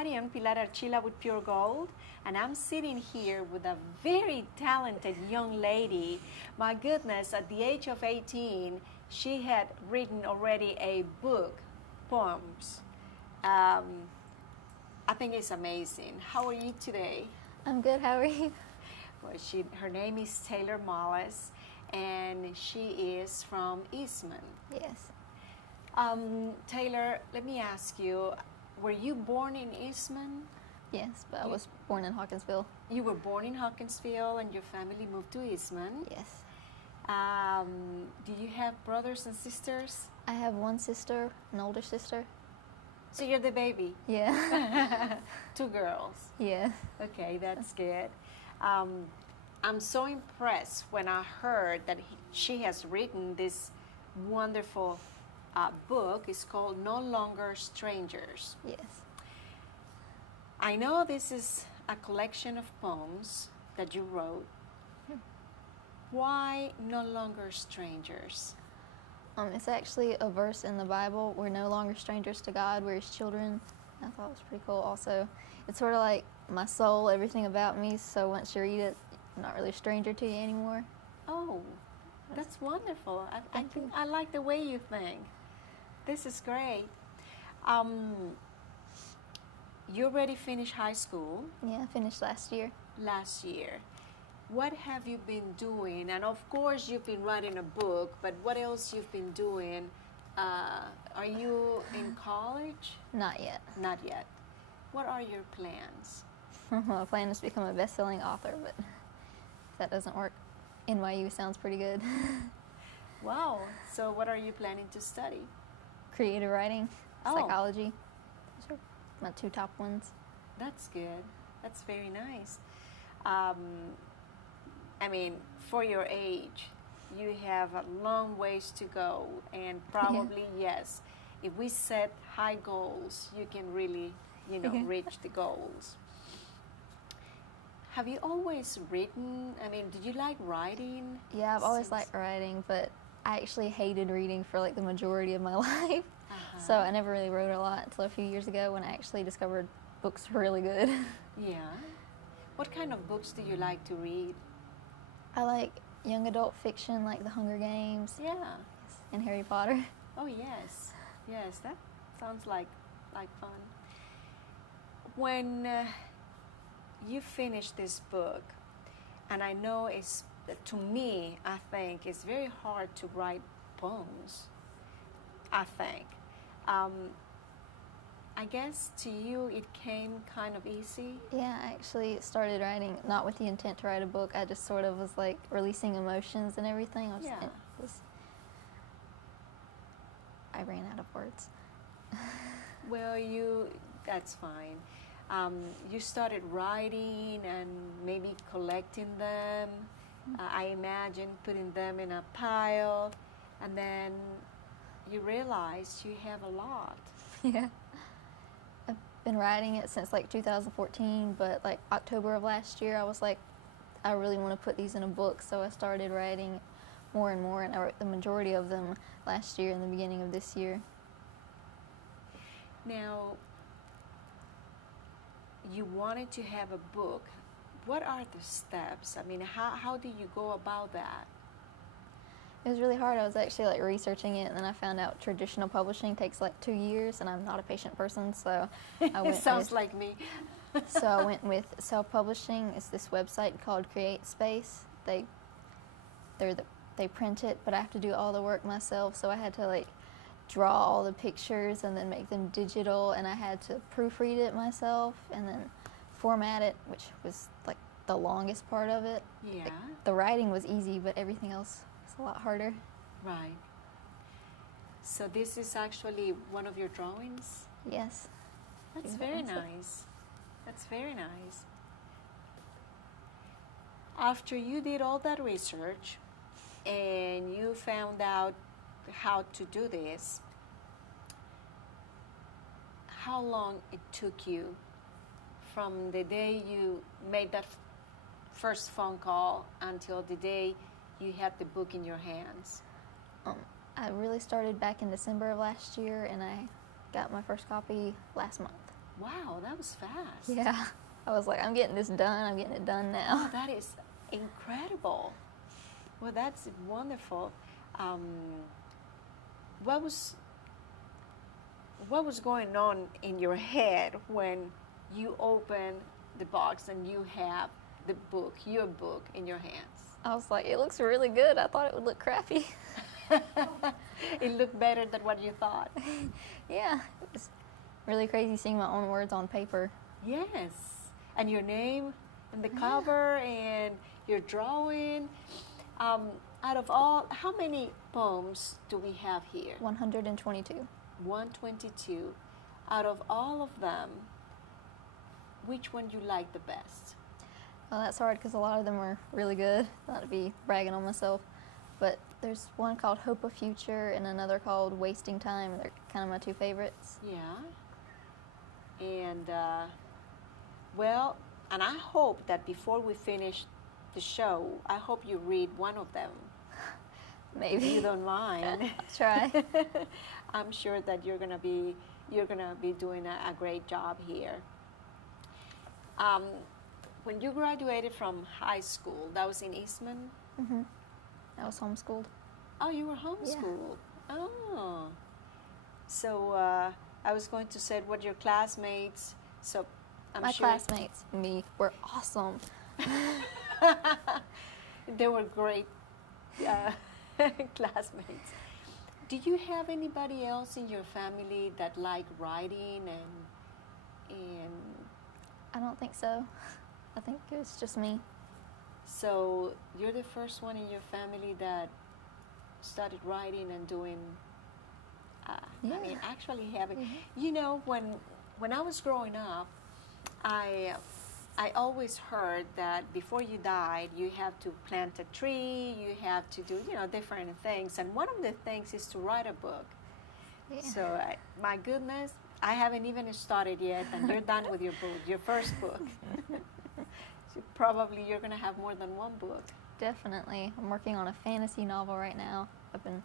everybody. I'm Pilar Archila with Pure Gold, and I'm sitting here with a very talented young lady. My goodness, at the age of 18, she had written already a book, poems. I think it's amazing. How are you today? I'm good. How are you? Well, her name is Taylor Mullis, and she is from Eastman. Yes. Taylor, let me ask you, were you born in Eastman? Yes, but I was born in Hawkinsville. You were born in Hawkinsville and your family moved to Eastman. Yes. Do you have brothers and sisters? I have one sister, an older sister. So you're the baby? Yeah. 2 girls? Yeah. Okay, that's good. I'm so impressed when I heard that she has written this wonderful book. It's called No Longer Strangers. Yes. I know this is a collection of poems that you wrote. Why No Longer Strangers? It's actually a verse in the Bible. We're no longer strangers to God. We're His children. I thought it was pretty cool. Also, it's sort of like my soul, everything about me. So once you read it, I'm not really a stranger to you anymore. Oh, that's wonderful. I like the way you think. This is great. You already finished high school. Yeah, I finished last year. Last year. What have you been doing? And of course, you've been writing a book, but what else you've been doing? Are you in college? Not yet. Not yet. What are your plans? My plan is to become a best-selling author, but if that doesn't work, NYU sounds pretty good. Wow. So what are you planning to study? Creative writing, Oh. psychology. Those are my 2 top ones. That's good. That's very nice. I mean, for your age, you have a long ways to go, and probably, yes, if we set high goals, you can really, reach the goals. Have you always written? I mean, did you like writing? Yeah, I've always liked writing, but I actually hated reading for like the majority of my life. So I never really wrote a lot until a few years ago when I actually discovered books were really good. Yeah. What kind of books do you like to read? I like young adult fiction like The Hunger Games. Yeah. And Harry Potter. Oh, yes. Yes, that sounds like fun. When you finish this book, and I know to me, I think it's very hard to write poems, I think. I guess to you it came kind of easy. Yeah, I actually started writing not with the intent to write a book. I just sort of was like releasing emotions and everything. I ran out of words. Well, that's fine. You started writing and maybe collecting them. I imagine putting them in a pile, and then you realized you have a lot. Yeah. I've been writing it since like 2014, but like October of last year, I was like, I really want to put these in a book, so I started writing more and more, and I wrote the majority of them last year and the beginning of this year. Now, you wanted to have a book. What are the steps? I mean, how do you go about that? It was really hard. I was actually like researching it, and then I found out traditional publishing takes like 2 years, and I'm not a patient person, so I went. Sounds like me. So I went with self-publishing. It's this website called Create Space. They print it, but I have to do all the work myself. So I had to like draw all the pictures and then make them digital, and I had to proofread it myself and then format it, which was like the longest part of it. Yeah. The writing was easy, but everything else was a lot harder. Right. So this is actually one of your drawings? Yes. That's very nice. That's very nice. After you did all that research and you found out how to do this, how long it took you from the day you made that first phone call until the day you had the book in your hands? I really started back in December of last year, and I got my first copy last month. Wow, that was fast. Yeah. I was like, I'm getting this done. I'm getting it done now. Oh, that is incredible. Well, that's wonderful. What was going on in your head when you open the box and you have the book, your book, in your hands? I was like, it looks really good. I thought it would look crappy. It looked better than what you thought. Yeah, it was really crazy seeing my own words on paper. Yes, and your name and the cover and your drawing. Out of all, how many poems do we have here? 122. 122. Out of all of them, which one you like the best? Well, that's hard because a lot of them are really good. Not to be bragging on myself, but there's one called Hope of Future and another called Wasting Time. They're kind of my two favorites. Yeah. And well, and I hope that before we finish the show, I hope you read one of them. Maybe. If you don't mind. I'll try. I'm sure that you're gonna be doing a great job here. When you graduated from high school, that was in Eastman? Mm-hmm. I was homeschooled. Oh, you were homeschooled. Yeah. Oh. So I was going to say what your classmates, so I'm My sure. classmates and me were awesome. They were great classmates. Do you have anybody else in your family that like writing and I don't think so. I think it was just me. so you're the first one in your family that started writing and doing Yeah. I mean actually having Mm-hmm. you know when I was growing up I always heard that before you died, you have to plant a tree, you have to do, different things. And one of the things is to write a book. Yeah. So, my goodness, I haven't even started yet, and you're done with your book, your first book. So probably you're going to have more than one book. Definitely. I'm working on a fantasy novel right now. I've been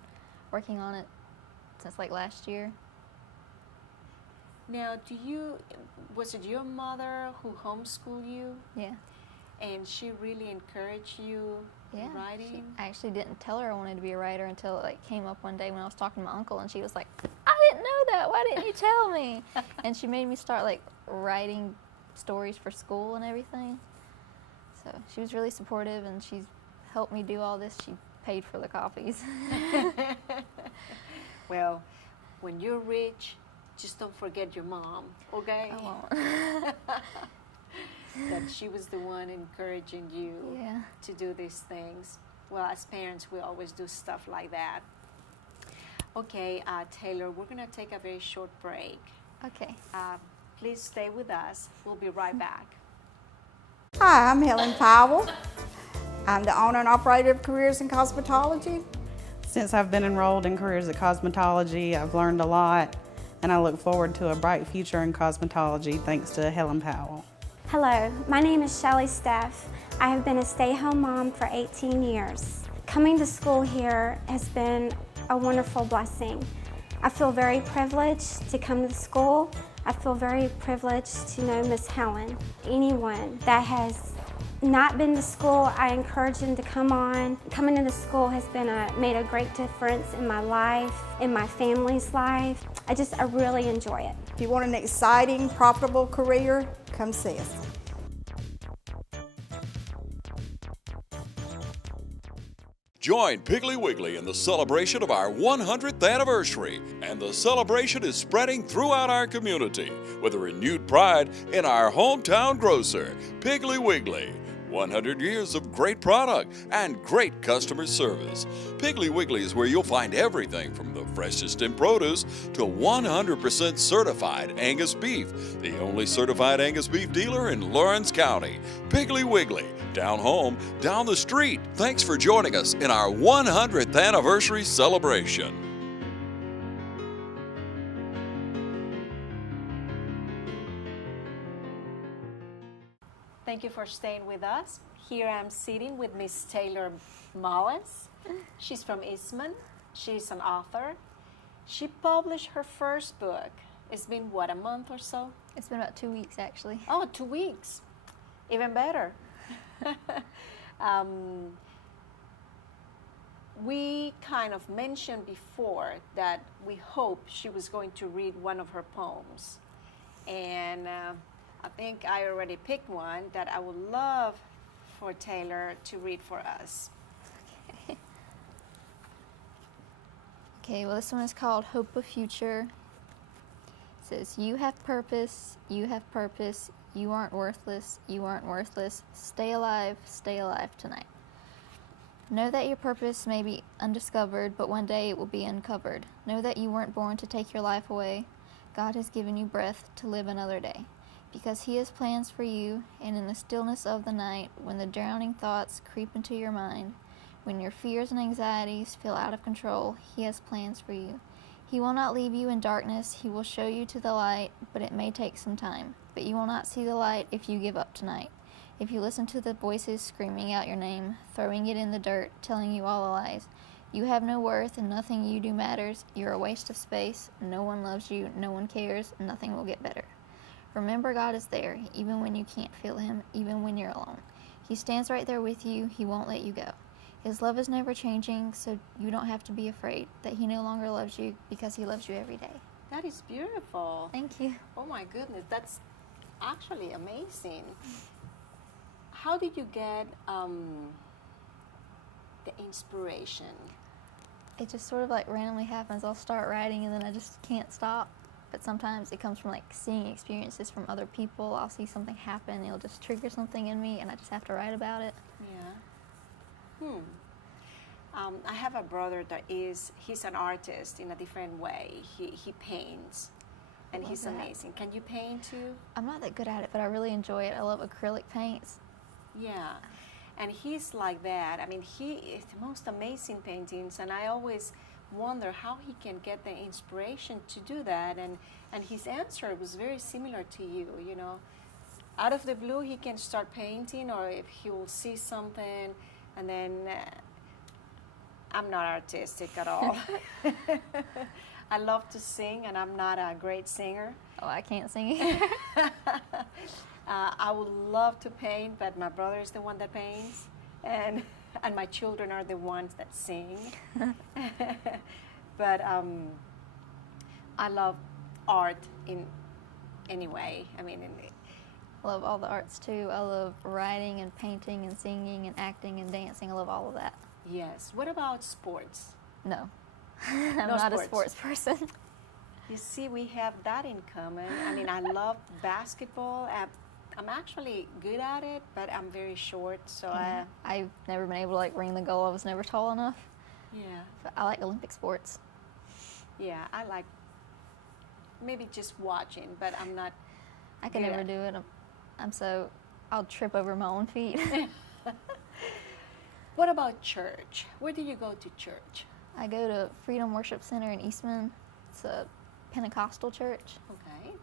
working on it since like last year. Now, was it your mother who homeschooled you? Yeah. And she really encouraged you Yeah. in writing? I actually didn't tell her I wanted to be a writer until it came up one day when I was talking to my uncle, and she was like, I didn't know that. Why didn't you tell me? And she made me start writing stories for school and everything. So she was really supportive, and she's helped me do all this. She paid for the copies. Well, when you're rich, just don't forget your mom, okay? I won't. That she was the one encouraging you Yeah. to do these things. Well, as parents, we always do stuff like that. Okay, Taylor, we're going to take a very short break. Okay. Please stay with us. We'll be right back. Hi, I'm Helen Powell. I'm the owner and operator of Careers in Cosmetology. Since I've been enrolled in Careers in Cosmetology, I've learned a lot, and I look forward to a bright future in cosmetology thanks to Helen Powell. Hello, my name is Shelley Steff. I have been a stay-home mom for 18 years. Coming to school here has been a wonderful blessing. I feel very privileged to come to school. I feel very privileged to know Miss Helen. Anyone that has not been to school, I encourage them to come on. Coming into school has made a great difference in my life, in my family's life. I really enjoy it. If you want an exciting, profitable career, come see us. Join Piggly Wiggly in the celebration of our 100th anniversary, and the celebration is spreading throughout our community with a renewed pride in our hometown grocer, Piggly Wiggly. 100 years of great product and great customer service. Piggly Wiggly is where you'll find everything from the freshest in produce to 100% certified Angus beef, the only certified Angus beef dealer in Lawrence County. Piggly Wiggly, down home, down the street. Thanks for joining us in our 100th anniversary celebration. Thank you for staying with us. Here I'm sitting with Miss Taylor Mullis. She's from Eastman. She's an author. She published her first book, It's been, what, a month or so? It's been about 2 weeks, actually. Oh, 2 weeks. Even better. We kind of mentioned before that we hoped she was going to read one of her poems. And I think I already picked one that I would love for Taylor to read for us. Okay, well, this one is called Hope of Future. It says, you have purpose, you aren't worthless, you aren't worthless. Stay alive tonight. Know that your purpose may be undiscovered, but one day it will be uncovered. Know that you weren't born to take your life away. God has given you breath to live another day. Because He has plans for you, and in the stillness of the night, when the drowning thoughts creep into your mind, when your fears and anxieties feel out of control, He has plans for you. He will not leave you in darkness. He will show you to the light, but it may take some time. But you will not see the light if you give up tonight. If you listen to the voices screaming out your name, throwing it in the dirt, telling you all the lies, you have no worth and nothing you do matters. You're a waste of space. No one loves you. No one cares. Nothing will get better. Remember, God is there, even when you can't feel Him, even when you're alone. He stands right there with you. He won't let you go. His love is never changing, so you don't have to be afraid that He no longer loves you because He loves you every day. That is beautiful. Thank you. Oh my goodness, that's actually amazing. How did you get the inspiration? It just sort of like randomly happens. I'll start writing and then I just can't stop. But sometimes it comes from like seeing experiences from other people. I'll see something happen, it'll just trigger something in me and I just have to write about it. Yeah. I have a brother that he's an artist in a different way. He paints and Love he's that. amazing. Can you paint too? I'm not that good at it, but I really enjoy it. I love acrylic paints. Yeah, and he's like that. I mean, he is the most amazing paintings, and I always wonder how he can get the inspiration to do that. And his answer was very similar to you, you know. Out of the blue, he can start painting, or if he will see something, and then I'm not artistic at all. I love to sing, and I'm not a great singer. Oh, I can't sing either. I would love to paint, but my brother is the one that paints, and my children are the ones that sing. But I love art in any way. I mean, I love all the arts too. I love writing and painting and singing and acting and dancing. I love all of that. yes. What about sports? No. I'm No not sports. a sports person. You see, we have that in common. I mean, I love basketball. I'm actually good at it, but I'm very short, so I've never been able to like ring the goal. I was never tall enough. yeah. But I like Olympic sports. Yeah, I like maybe just watching, but I'm not. I can good never at- do it. I'll trip over my own feet. What about church? Where do you go to church? I go to Freedom Worship Center in Eastman. It's a Pentecostal church. Okay.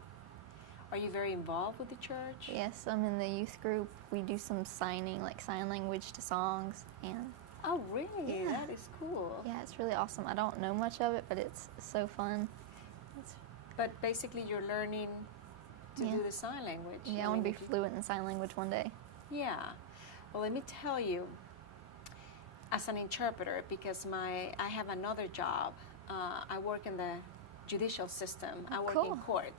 Are you very involved with the church? Yes, I'm in the youth group. We do some signing, like sign language to songs, and Oh, really? Yeah. That is cool. yeah, it's really awesome. I don't know much of it, but it's so fun. But basically, you're learning to Yeah. do the sign language. Yeah, I want to be mean, fluent in sign language one day. Yeah. Well, let me tell you, as an interpreter, because I have another job. I work in the judicial system. I work in cool. court.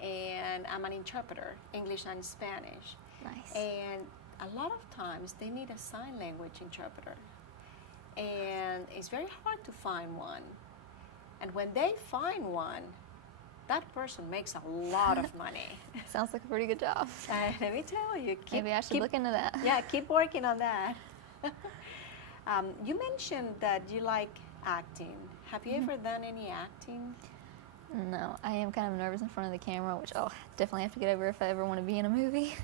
And I'm an interpreter, English and Spanish. Nice. And a lot of times they need a sign language interpreter. And it's very hard to find one. And when they find one, that person makes a lot of money. Sounds like a pretty good job. Let me tell you. Maybe I should look into that. Yeah, keep working on that. You mentioned that you like acting. Have you ever done any acting? No, I am kind of nervous in front of the camera, which I'll definitely have to get over if I ever want to be in a movie.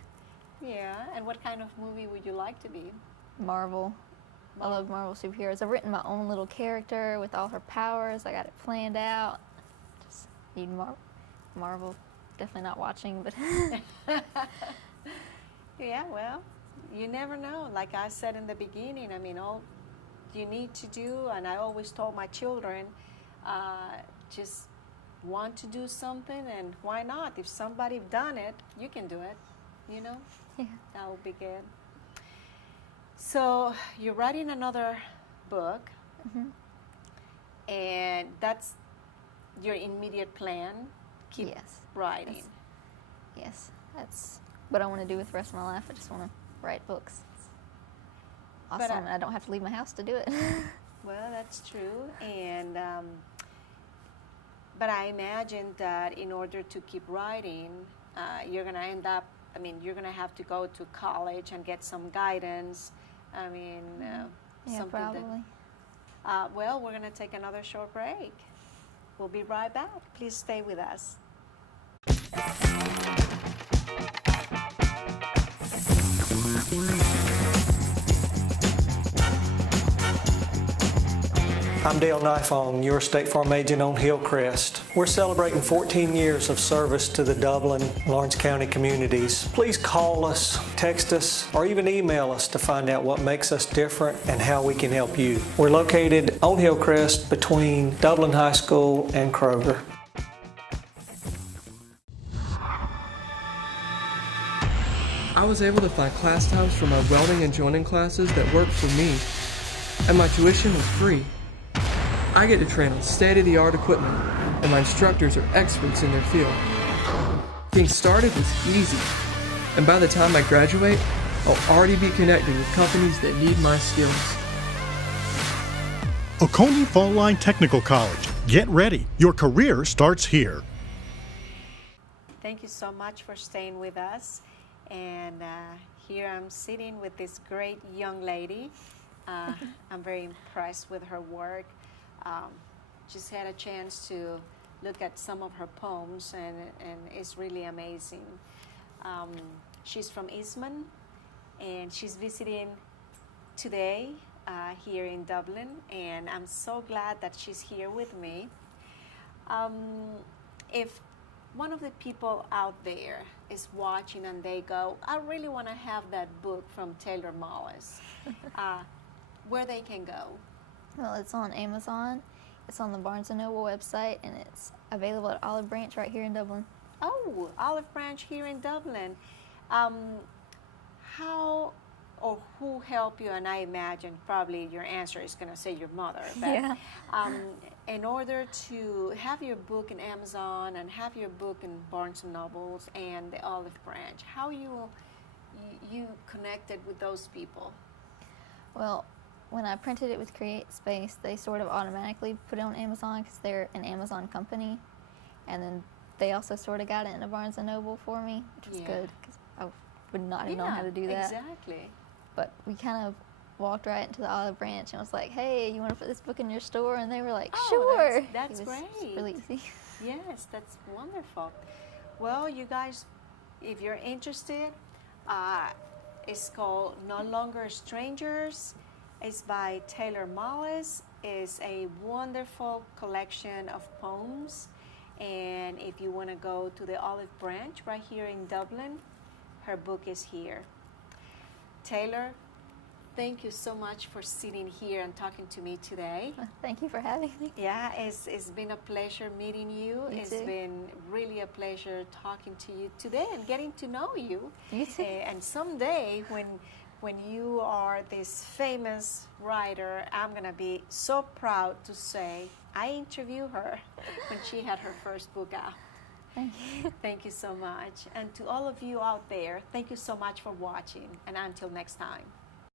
Yeah, and what kind of movie would you like to be? Marvel. I love Marvel superheroes. I've written my own little character with all her powers. I got it planned out. Just need Marvel. Definitely not watching, but Yeah, well, you never know. Like I said in the beginning, I mean, all you need to do, and I always told my children, just want to do something, and why not? If somebody done it, you can do it, you know? Yeah. That would be good. So you're writing another book, and that's your immediate plan? Keep Yes. writing. Yes, that's what I want to do with the rest of my life. I just want to write books. It's But awesome, and I don't have to leave my house to do it. Well, that's true, and but I imagine that in order to keep writing, you're going to end up, I mean, you're going to have to go to college and get some guidance. I mean, Yeah, something probably. that, well, we're going to take another short break. We'll be right back. Please stay with us. I'm Dale Nifong, your State Farm agent on Hillcrest. We're celebrating 14 years of service to the Dublin, Lawrence County communities. Please call us, text us, or even email us to find out what makes us different and how we can help you. We're located on Hillcrest between Dublin High School and Kroger. I was able to find class times for my welding and joining classes that worked for me, and my tuition was free. I get to train on state-of-the-art equipment, and my instructors are experts in their field. Getting started was easy, and by the time I graduate, I'll already be connected with companies that need my skills. Oconee Fall Line Technical College. Get ready. Your career starts here. Thank you so much for staying with us. And here I'm sitting with this great young lady. I'm very impressed with her work. Just had a chance to look at some of her poems, and it's really amazing. She's from Eastman, and she's visiting today here in Dublin, and I'm so glad that she's here with me. If one of the people out there is watching and they go, I really want to have that book from Taylor Mullis, where they can go? Well, it's on Amazon, it's on the Barnes & Noble website, and it's available at Olive Branch right here in Dublin. Oh, Olive Branch here in Dublin. How or who helped you? And I imagine probably your answer is going to say your mother. But, Yeah. In order to have your book in Amazon and have your book in Barnes & Nobles and the Olive Branch, how you connected with those people? Well, when I printed it with CreateSpace, they sort of automatically put it on Amazon because they're an Amazon company, and then they also sort of got it into Barnes & Noble for me, which was good because I would not have known how to do that. Exactly. But we kind of walked right into the Olive Branch and was like, hey, you want to put this book in your store? And they were like, sure. That's it was great. really easy. Yes, that's wonderful. Well, you guys, if you're interested, it's called No Longer Strangers. It's by Taylor Mullis. It's a wonderful collection of poems. And if you want to go to the Olive Branch right here in Dublin, her book is here. Taylor, thank you so much for sitting here and talking to me today. Thank you for having me. Yeah, it's been a pleasure meeting you. It's been really a pleasure talking to you today and getting to know you. You too. And someday when you are this famous writer, I'm going to be so proud to say I interviewed her when she had her first book out. Thank you. Thank you so much. And to all of you out there, thank you so much for watching. And until next time.